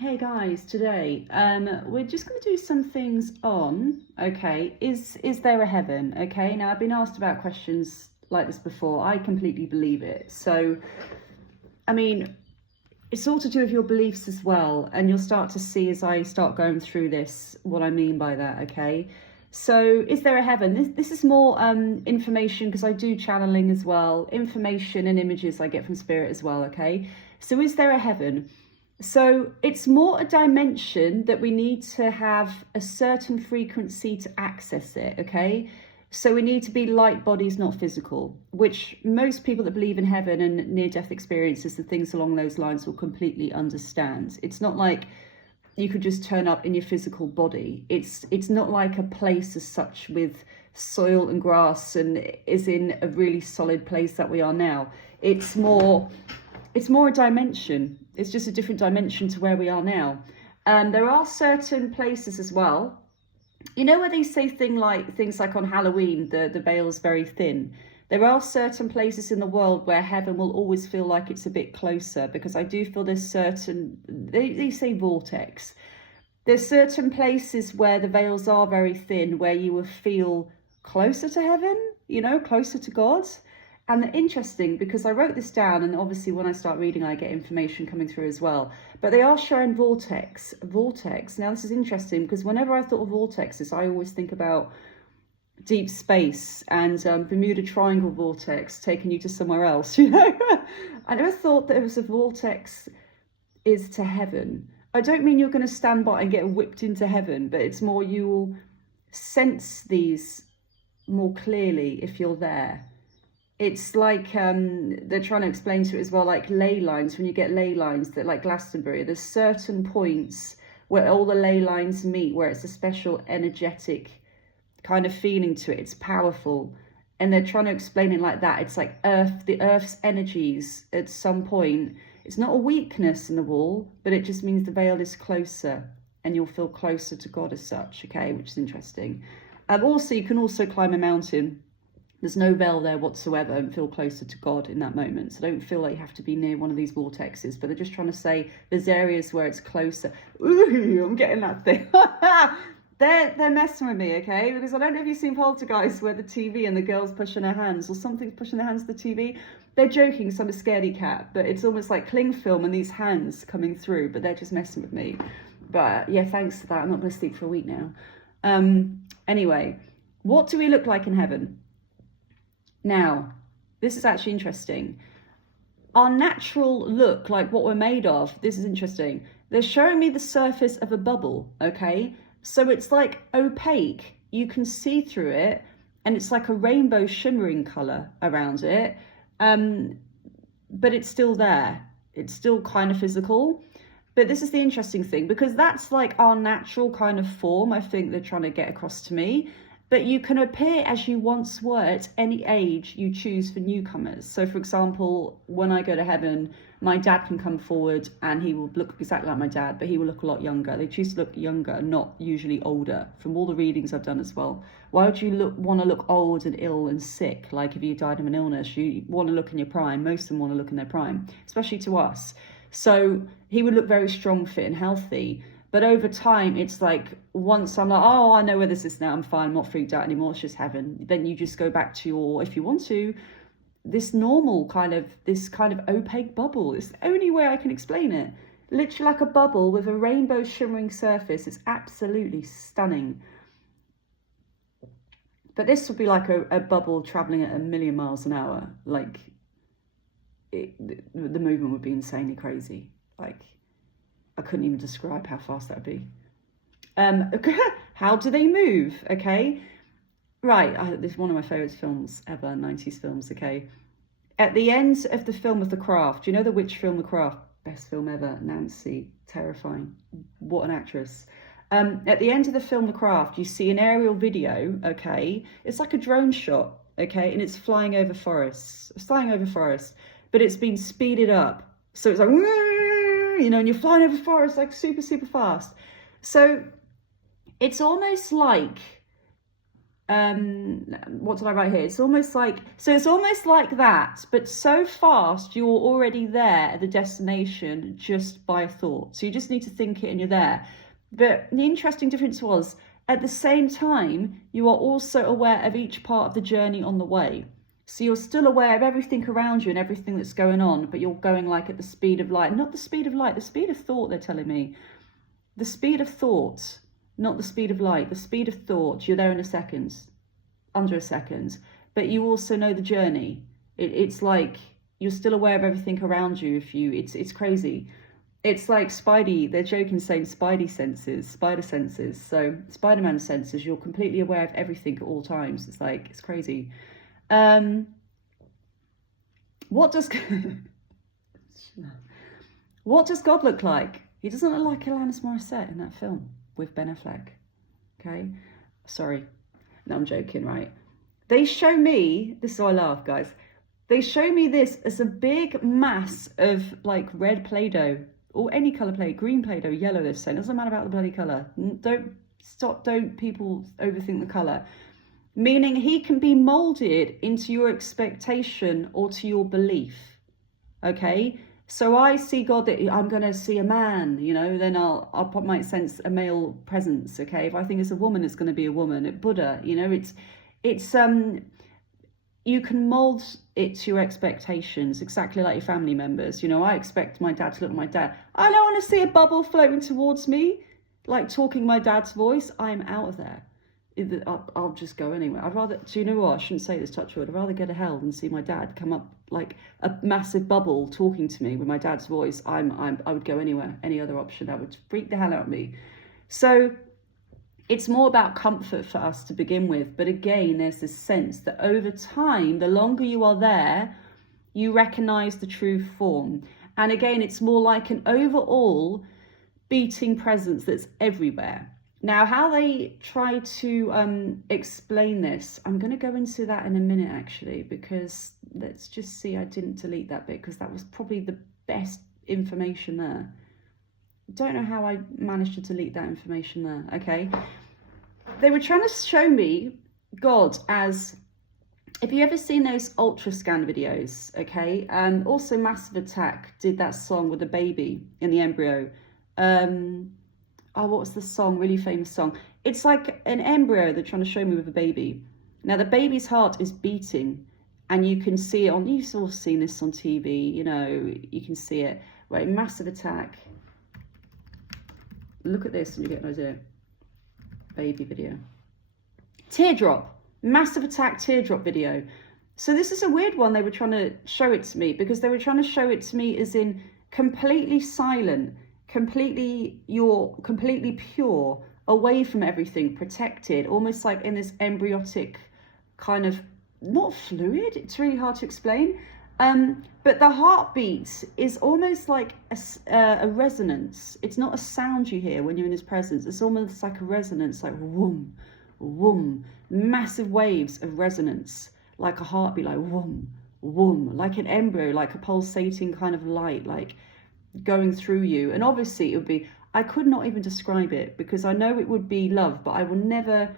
Hey guys, today we're just going to do some things on, okay, is there a heaven? Okay, now I've been asked about questions like this before. I completely believe it. So, I mean, it's all to do with your beliefs as well, and you'll start to see as I start going through this what I mean by that, okay? So, is there a heaven? This is more information, because I do channeling as well, information and images I get from spirit as well, okay? So, is there a heaven? So it's more a dimension that we need to have a certain frequency to access it, okay? So we need to be light bodies, not physical, which most people that believe in heaven and near-death experiences and things along those lines will completely understand. It's not like you could just turn up in your physical body. It's not like a place as such with soil and grass and is in a really solid place that we are now. It's more a dimension. It's just a different dimension to where we are now. There are certain places as well. You know where they say things like on Halloween, the veil's very thin. There are certain places in the world where heaven will always feel like it's a bit closer, because I do feel there's certain, they say vortex. There's certain places where the veils are very thin, where you will feel closer to heaven, you know, closer to God. And they're interesting because I wrote this down, and obviously when I start reading, I get information coming through as well. But they are showing vortex. Now this is interesting because whenever I thought of vortexes, I always think about deep space and Bermuda Triangle vortex taking you to somewhere else, you know. I never thought that it was a vortex is to heaven. I don't mean you're going to stand by and get whipped into heaven, but it's more you will sense these more clearly if you're there. It's like they're trying to explain to it as well, like ley lines. When you get ley lines, that like Glastonbury, there's certain points where all the ley lines meet, where it's a special energetic kind of feeling to it. It's powerful, and they're trying to explain it like that. It's like the Earth's energies at some point. It's not a weakness in the wall, but it just means the veil is closer, and you'll feel closer to God as such. Okay, which is interesting. Also, you can also climb a mountain. There's no veil there whatsoever, and feel closer to God in that moment. So don't feel like you have to be near one of these vortexes, but they're just trying to say there's areas where it's closer. Ooh, I'm getting that thing. They're messing with me, okay? Because I don't know if you've seen Poltergeist where the TV and the girl's pushing her hands, or something's pushing their hands to the TV. They're joking, so I'm a scaredy cat, but it's almost like cling film and these hands coming through, but they're just messing with me. But yeah, thanks to that, I'm not going to sleep for a week now. Anyway, what do we look like in heaven? Now, this is actually interesting. Our natural look, like what we're made of, this is interesting. They're showing me the surface of a bubble, okay? So it's like opaque. You can see through it, and it's like a rainbow shimmering colour around it. But it's still there. It's still kind of physical. But this is the interesting thing, because that's like our natural kind of form, I think they're trying to get across to me. But you can appear as you once were at any age you choose for newcomers. So, for example, when I go to heaven, my dad can come forward and he will look exactly like my dad, but he will look a lot younger. They choose to look younger, not usually older, from all the readings I've done as well. Why would you want to look old and ill and sick? Like if you died of an illness, you want to look in your prime. Most of them want to look in their prime, especially to us. So he would look very strong, fit and healthy. But over time, it's like once I'm like, oh, I know where this is now. I'm fine. I'm not freaked out anymore. It's just heaven. Then you just go back to your, if you want to, this normal kind of opaque bubble. It's the only way I can explain it. Literally like a bubble with a rainbow shimmering surface. It's absolutely stunning. But this would be like a bubble traveling at 1,000,000 miles an hour. Like the movement would be insanely crazy. Like, I couldn't even describe how fast that would be. How do they move? Okay, right. This is one of my favourite films ever, 90s films. Okay, at the end of the film of The Craft, do you know the witch film The Craft? Best film ever. Nancy, terrifying. What an actress. At the end of the film The Craft, you see an aerial video. Okay, it's like a drone shot. Okay, and it's flying over forests. It's flying over forests, but it's been speeded up. So it's like, you know, and you're flying over forests like super, super fast. So it's almost like what did I write here? It's almost like that, but so fast you're already there at the destination just by a thought. So you just need to think it and you're there. But the interesting difference was, at the same time, you are also aware of each part of the journey on the way. So you're still aware of everything around you and everything that's going on, but you're going like at the speed of light. Not the speed of light, the speed of thought, they're telling me. The speed of thought, not the speed of light. The speed of thought, you're there in a second, under a second. But you also know the journey. It's like you're still aware of everything around you. It's crazy. It's like Spidey, they're joking saying spider senses. So Spider-Man senses, you're completely aware of everything at all times. It's like, it's crazy. What does God look like? He doesn't look like Alanis Morissette in that film with Ben Affleck. Okay? Sorry. No, I'm joking, right? They show me, this is why I laugh, guys. They show me this as a big mass of like red Play-Doh, or any colour Play, green Play-Doh, yellow, they're saying. It doesn't matter about the bloody colour. Don't people overthink the colour. Meaning he can be moulded into your expectation or to your belief. Okay? So I see God that I'm going to see a man, you know, then I'll might sense a male presence, okay? If I think it's a woman, it's going to be a woman. At Buddha, you know, it's you can mould it to your expectations, exactly like your family members. You know, I expect my dad to look like my dad. I don't want to see a bubble floating towards me, like talking my dad's voice. I'm out of there. I'll just go anywhere. I'd rather, do you know what? I shouldn't say this, touch wood. I'd rather go to hell than see my dad come up like a massive bubble talking to me with my dad's voice. I would go anywhere, any other option. That would freak the hell out of me. So it's more about comfort for us to begin with. But again, there's this sense that over time, the longer you are there, you recognize the true form. And again, it's more like an overall beating presence that's everywhere. Now, how they try to explain this, I'm going to go into that in a minute, actually, because let's just see, I didn't delete that bit because that was probably the best information there. Don't know how I managed to delete that information there, okay? They were trying to show me God as, if you ever seen those ultrascan videos, okay? Also Massive Attack did that song with the baby in the embryo. Oh, what was the song? Really famous song. It's like an embryo they're trying to show me with a baby. Now, the baby's heart is beating, and you can see it on, you've all seen this on TV, you know, you can see it. Right, Massive Attack. Look at this and you get an idea. Baby video. Teardrop. Massive Attack teardrop video. So this is a weird one. They were trying to show it to me because they were trying to show it to me as in completely silent, you're completely pure, away from everything, protected, almost like in this embryotic kind of, not fluid, it's really hard to explain, but the heartbeat is almost like a resonance. It's not a sound you hear when you're in his presence, it's almost like a resonance, like whoom, whoom, massive waves of resonance, like a heartbeat, like whoom, whoom, like an embryo, like a pulsating kind of light, like going through you. And obviously it would be, I could not even describe it because I know it would be love, but I will never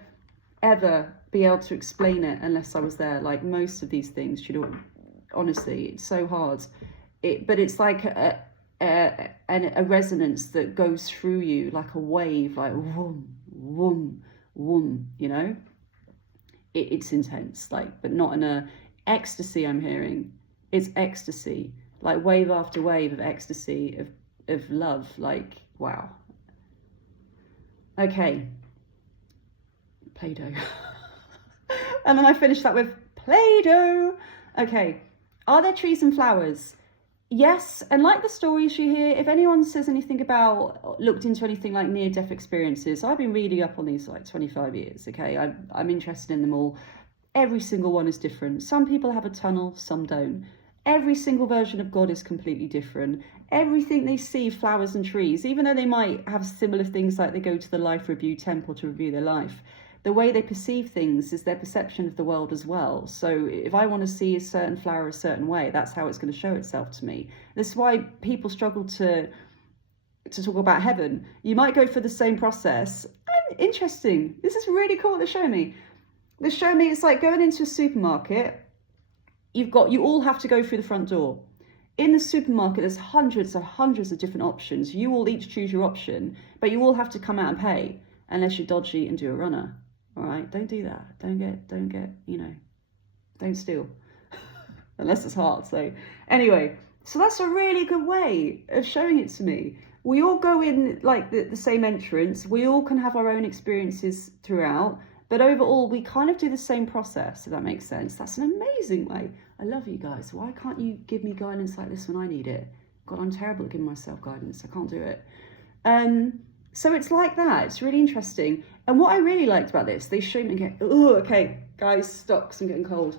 ever be able to explain it unless I was there. Like most of these things, you know, honestly, it's so hard. But it's like a resonance that goes through you like a wave, like whoom, whoom, whoom, you know. It's intense, like, but not in a ecstasy I'm hearing. It's ecstasy. Like wave after wave of ecstasy, of love, like, wow. Okay. Play-Doh. And then I finished that with Play-Doh. Okay. Are there trees and flowers? Yes. And like the stories you hear, if anyone says anything about, looked into anything like near-death experiences, I've been reading up on these like 25 years, okay? I'm interested in them all. Every single one is different. Some people have a tunnel, some don't. Every single version of God is completely different. Everything they see, flowers and trees, even though they might have similar things like they go to the life review temple to review their life, the way they perceive things is their perception of the world as well. So if I want to see a certain flower a certain way, that's how it's going to show itself to me. This is why people struggle to talk about heaven. You might go for the same process. And interesting. This is really cool what they're showing me. They're showing me it's like going into a supermarket. You all have to go through the front door. In the supermarket, there's hundreds of different options. You all each choose your option, but you all have to come out and pay unless you're dodgy and do a runner. All right, don't do that. Don't get, don't steal unless it's hard. So anyway, so that's a really good way of showing it to me. We all go in like the same entrance. We all can have our own experiences throughout, but overall we kind of do the same process, if that makes sense. That's an amazing way. I love you guys. Why can't you give me guidance like this when I need it? God, I'm terrible at giving myself guidance. I can't do it. So it's like that. It's really interesting. And what I really liked about this, they showed me again. Oh, okay, guys, stop, 'cause I'm getting cold.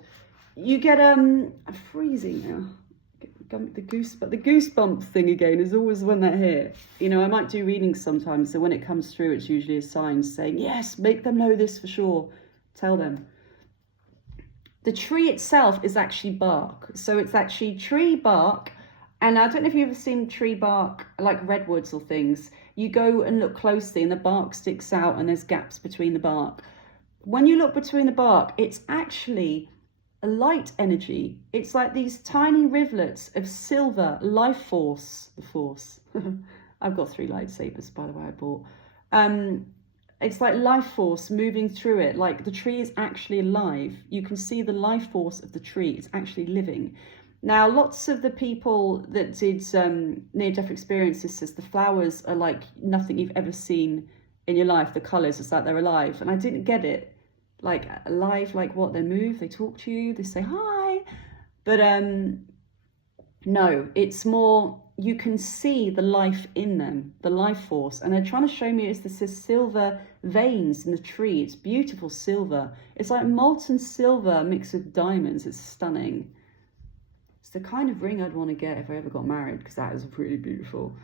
You get I'm freezing now. The goosebump thing again is always when they're here. You know, I might do readings sometimes, so when it comes through, it's usually a sign saying, yes, make them know this for sure. Tell them. The tree itself is actually bark. So it's actually tree bark. And I don't know if you've ever seen tree bark, like redwoods or things. You go and look closely and the bark sticks out and there's gaps between the bark. When you look between the bark, it's actually a light energy. It's like these tiny rivulets of silver life force. The force. I've got 3 lightsabers, by the way, I bought. It's like life force moving through it. Like the tree is actually alive. You can see the life force of the tree. It's actually living. Now, lots of the people that did near-death experiences says the flowers are like nothing you've ever seen in your life. The colours, it's like they're alive. And I didn't get it. Like alive, like what? They move, they talk to you, they say hi. But no, it's more, you can see the life in them, the life force. And they're trying to show me it's this silver veins in the tree. It's beautiful silver. It's like molten silver mixed with diamonds. It's stunning. It's the kind of ring I'd want to get if I ever got married, because that is really beautiful.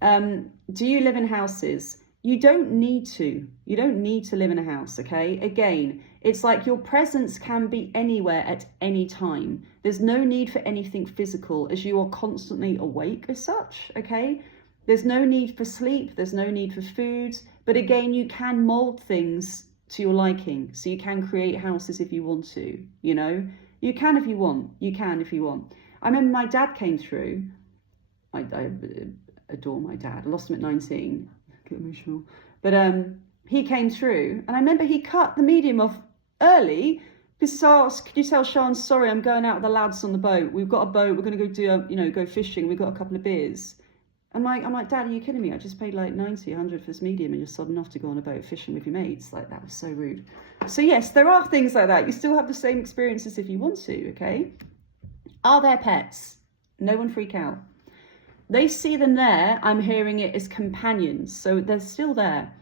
Do you live in houses? You don't need to. You don't need to live in a house, okay? Again, it's like your presence can be anywhere at any time. There's no need for anything physical as you are constantly awake as such, okay? There's no need for sleep. There's no need for food. But again, you can mold things to your liking. So you can create houses if you want to, you know? You can if you want. You can if you want. I remember my dad came through. I adore my dad. I lost him at 19. Get emotional. But he came through, and I remember he cut the medium off early because I asked, could you tell Sean, sorry, I'm going out with the lads on the boat. We've got a boat. We're going to go do go fishing. We've got a couple of beers. I'm like, Dad, are you kidding me? I just paid like 90, 100 for this medium and you're sodding off to go on a boat fishing with your mates. Like, that was so rude. So yes, there are things like that. You still have the same experiences if you want to, okay? Are there pets? No one freak out. They see them there. I'm hearing it as companions. So they're still there.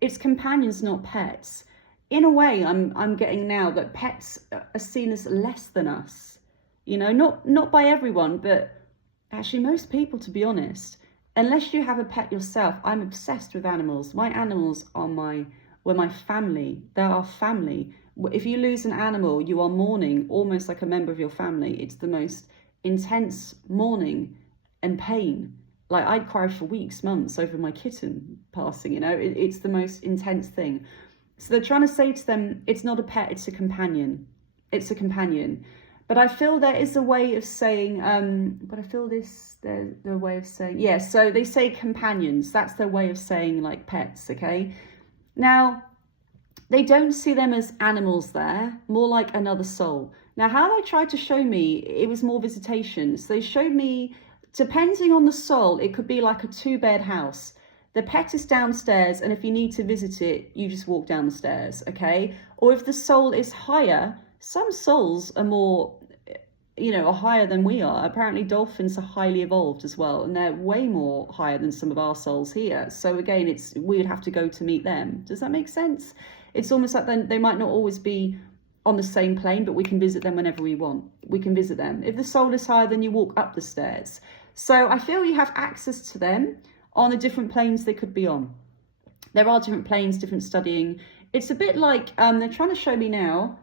It's companions, not pets. In a way, I'm getting now that pets are seen as less than us. You know, not by everyone, but actually most people, to be honest. Unless you have a pet yourself, I'm obsessed with animals. My animals are my family. They are family. If you lose an animal, you are mourning almost like a member of your family. It's the most intense mourning and pain. Like, I'd cry for weeks, months over my kitten passing, you know. It's the most intense thing. So they're trying to say to them, it's not a pet, it's a companion. It's a companion. But I feel there is a way of saying, their way of saying, yeah, so they say companions. That's their way of saying, like, pets, okay? Now, they don't see them as animals there, more like another soul. Now, how they tried to show me, it was more visitation. So they showed me, depending on the soul, it could be like a 2-bed house. The pet is downstairs, and if you need to visit it, you just walk down the stairs, okay? Or if the soul is higher, some souls are more, are higher than we are. Apparently dolphins are highly evolved as well, and they're way more higher than some of our souls here. So again, we would have to go to meet them. Does that make sense? It's almost like they might not always be on the same plane, but we can visit them whenever we want. We can visit them. If the soul is higher, then you walk up the stairs. So I feel you have access to them on the different planes they could be on. There are different planes, different studying. It's a bit like, they're trying to show me now,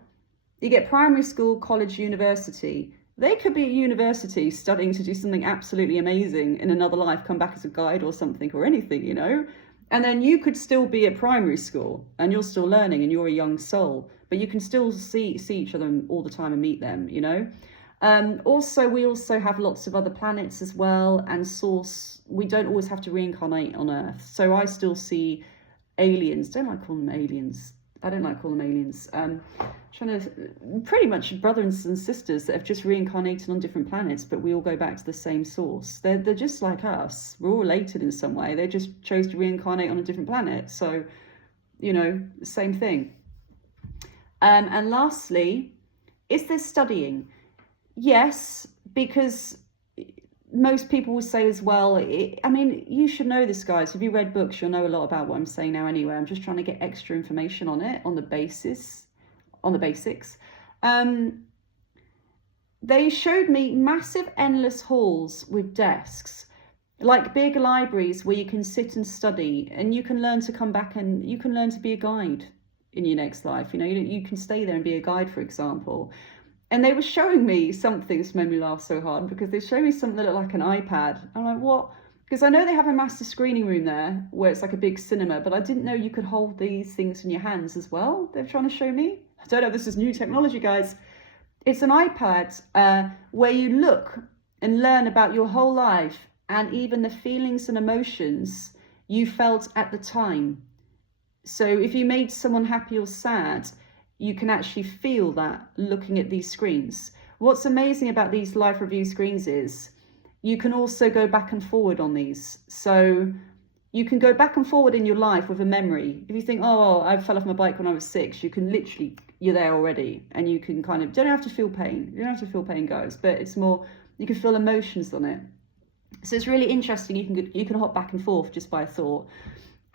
you get primary school, college, university. They could be at university studying to do something absolutely amazing in another life, come back as a guide or something or anything, And then you could still be at primary school and you're still learning and you're a young soul, but you can still see each other all the time and meet them, you know. Also, we also have lots of other planets as well, and we don't always have to reincarnate on Earth. So I still see aliens. Don't like calling them aliens. I don't like calling them aliens. Trying to pretty much brothers and sisters that have just reincarnated on different planets, but we all go back to the same source. They're just like us. We're all related in some way. They just chose to reincarnate on a different planet. So, you know, same thing. And lastly, is there studying? Yes, because most people will say as well, I mean, you should know this, guys. If you read books, you'll know a lot about what I'm saying now anyway. I'm just trying to get extra information on it, on the basics. They showed me massive endless halls with desks, like big libraries where you can sit and study, and you can learn to come back and you can learn to be a guide in your next life. You know, you can stay there and be a guide, for example. And they were showing me something, this made me laugh so hard, because they showed me something that looked like an iPad. I'm like, what? Because I know they have a massive screening room there where it's like a big cinema, but I didn't know you could hold these things in your hands as well. They're trying to show me. I don't know, this is new technology, guys. It's an iPad where you look and learn about your whole life and even the feelings and emotions you felt at the time. So if you made someone happy or sad, you can actually feel that looking at these screens. What's amazing about these life review screens is you can also go back and forward on these. So you can go back and forward in your life with a memory. If you think, oh, I fell off my bike when I was 6, you can literally, you're there already, and you can kind of, don't have to feel pain. You don't have to feel pain, guys, but it's more, you can feel emotions on it. So it's really interesting. You can hop back and forth just by a thought.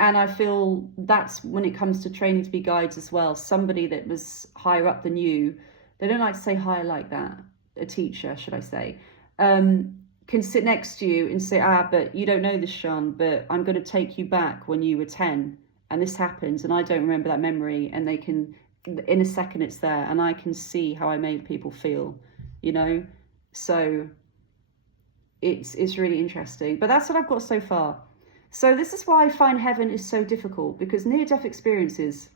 And I feel that's when it comes to training to be guides as well. Somebody that was higher up than you, they don't like to say higher like that, a teacher, should I say, can sit next to you and say, but you don't know this, Sean, but I'm going to take you back when you were 10 and this happened and I don't remember that memory, and they can, in a second it's there, and I can see how I made people feel, you know. So it's really interesting. But that's what I've got so far. So this is why I find heaven is so difficult, because near-death experiences,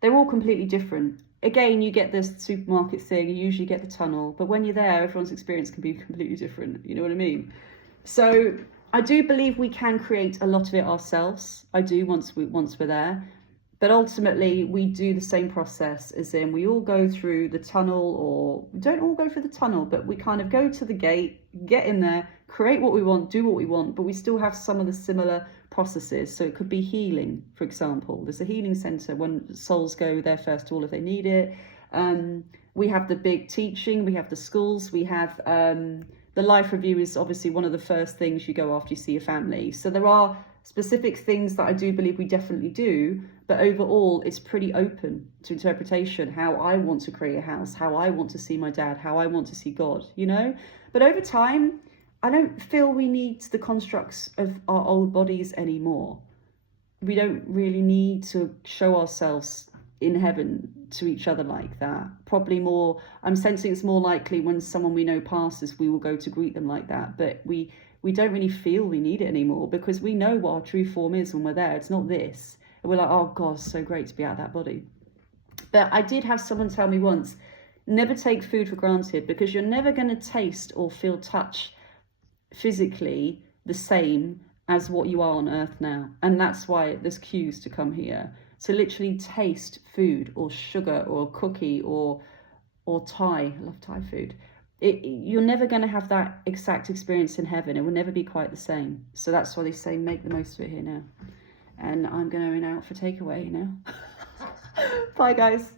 they're all completely different. Again, you get this supermarket thing, you usually get the tunnel, but when you're there, everyone's experience can be completely different. You know what I mean? So I do believe we can create a lot of it ourselves. I do, once we're there. But ultimately, we do the same process, as in we all go through the tunnel, or we don't all go through the tunnel, but we kind of go to the gate, get in there, create what we want, do what we want, but we still have some of the similar processes. So it could be healing, for example. There's a healing centre when souls go there first of all if they need it. We have the big teaching, we have the schools, we have the life review is obviously one of the first things you go after you see your family. So there are specific things that I do believe we definitely do, but overall it's pretty open to interpretation, how I want to create a house, how I want to see my dad, how I want to see God, you know. But over time, I don't feel we need the constructs of our old bodies anymore. We don't really need to show ourselves in heaven to each other like that. Probably more, I'm sensing it's more likely when someone we know passes, we will go to greet them like that. But we don't really feel we need it anymore, because we know what our true form is when we're there. It's not this. And we're like, oh God, it's so great to be out of that body. But I did have someone tell me once, never take food for granted, because you're never going to taste or feel touch physically the same as what you are on Earth now. And that's why there's cues to come here, to literally taste food or sugar or cookie or Thai. I love Thai food. You're never going to have that exact experience in heaven. It will never be quite the same. So that's why they say make the most of it here now. And I'm going out for takeaway now. Bye, guys.